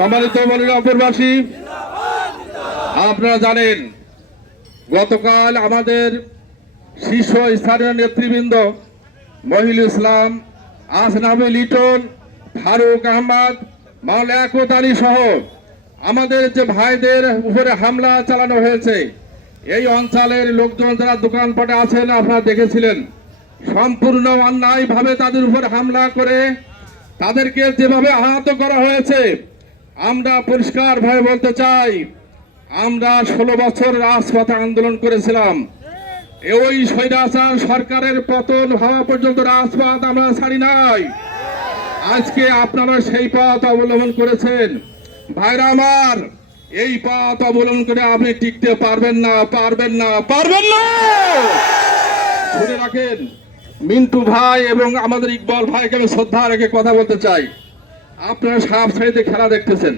সম্মানিত মনিরামপুরবাসী, আপনারা জানেন গতকাল আমাদের শীর্ষ স্থানীয় নেতৃবৃন্দ মহিউল ইসলাম, আসনাবি লিটন, ফারুক আহমদ, মাওলা একত আলী সহ আমাদের যে ভাইদের উপরে হামলা চালানো হয়েছে, এই অঞ্চলের লোকজন যারা দোকানপাটে আছেন আপনারা দেখেছিলেন, সম্পূর্ণ অন্যায়ভাবে তাদের উপর হামলা করে তাদেরকে যেভাবে আহত করা হয়েছে, আমরা পরিষ্কারভাবে বলতে চাই, আমরা 16 বছর রাজপথে আন্দোলন করেছিলাম। ওই স্বৈরাচার সরকারের পতন হওয়া পর্যন্ত রাজপথ আমরা ছাড়ি নাই। আজকে আপনারা সেই পথ অবলম্বন করেছেন। ভাইরা আমার, এই পথ অবলম্বন করে আপনি টিকতে পারবেন না, পারবেন না, পারবেন না। শুনে রাখেন, মিন্টু ভাই এবং আমাদের ইকবাল ভাইকে আমি শ্রদ্ধা রেখে কথা বলতে চাই। আপনারা সাপ ছেড়ে খেলা দেখতেছেন,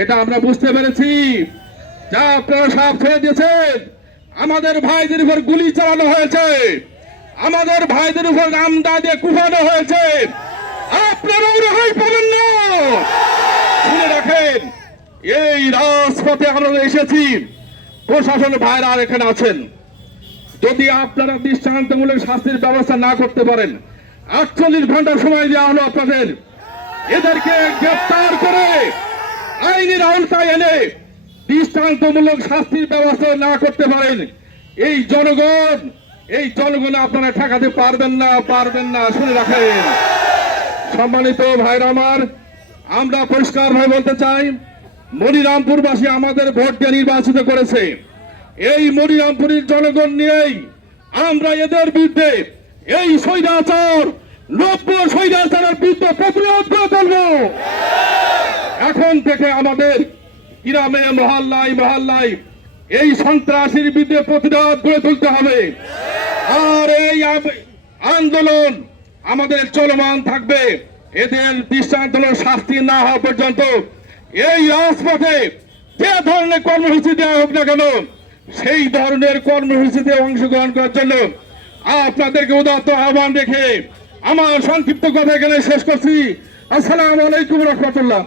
এটা আমরা বুঝতে পেরেছি। যা আপনারা সাপ ছেড়ে দিয়েছেন, আমাদের ভাইদের উপর গুলি চালানো হয়েছে, আমাদের ভাইদের উপর আমদা দিয়ে কুপানো হয়েছে, আপনারা রেহাই পাবেন না। শুনে রাখেন, এই রাজপথে আমরা এসেছি, প্রশাসন ভাইরা এখানে আছেন। যদি আপনারা দৃষ্টান্তমূলক শাস্তির ব্যবস্থা না করতে পারেন, 48 ঘন্টা সময় দেওয়া হলো আপনাদের। এদেরকে গ্রেফতার করে আইনের আওতায় এনে দৃষ্টান্তমূলক শাস্তির ব্যবস্থা না করতে পারেন, এই জনগণ আপনারা ঠেকাতে পারবেন না, পারবেন না। শুনে রাখেন সম্মানিত ভাইরা আমার, আমরা পরিষ্কার ভাবে বলতে চাই, মনিরামপুরবাসী আমাদের ভোট দিয়ে নির্বাচিত করেছে। এই মনিরামপুরের জনগণ নিয়েই আমরা এদের বিরুদ্ধে, এই স্বৈরাচার, নব্য স্বৈরাচারের বিরুদ্ধে প্রতিরোধ করে তুলব। এখন থেকে আমাদের গ্রামে মহল্লায় এই সন্ত্রাসীর বিরুদ্ধে প্রতিরোধ গড়ে তুলতে হবে। আর এই আন্দোলন আমাদের চলমান থাকবে। এদের দৃষ্টান্তমূলক শাস্তি না হওয়া পর্যন্ত এই রাজপথে যে ধরনের কর্মসূচি দেওয়া হোক না কেন, সেই ধরনের কর্মসূচিতে অংশগ্রহণ করার জন্য আপনাদেরকে উদাত্ত আহ্বান রেখে আমার সংক্ষিপ্ত কথা এখানে শেষ করছি। আসসালামু আলাইকুম রহমতুল্লাহ।